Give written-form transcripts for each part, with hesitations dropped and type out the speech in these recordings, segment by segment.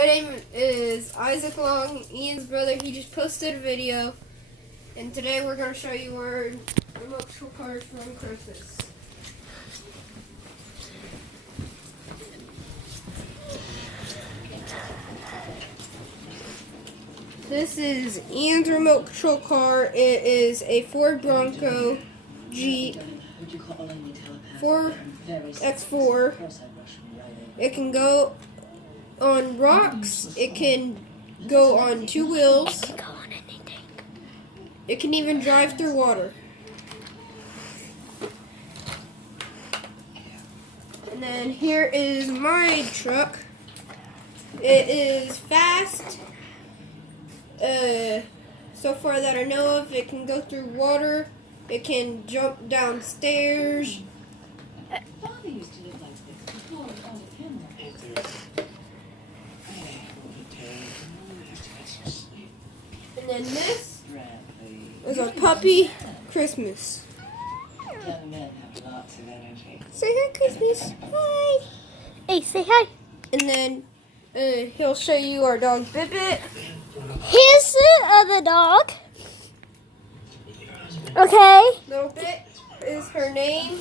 My name is Isaac Long, Ian's brother. He just posted a video, and today we're going to show you our remote control cars from Christmas. This is Ian's remote control car. It is a Ford Bronco Jeep 4X4. It can go on rocks. It can go on two wheels. It can even drive through water. And then here is my truck. It is fast. So far that I know of, it can go through water. It can jump downstairs. And then this is our puppy, Christmas. Say hi, Christmas. Hi. Hey, say hi. And then he'll show you our dog, Bibbit. Here's the other dog. Okay. Little Bit is her name.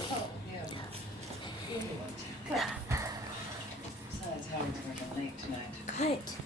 Cut.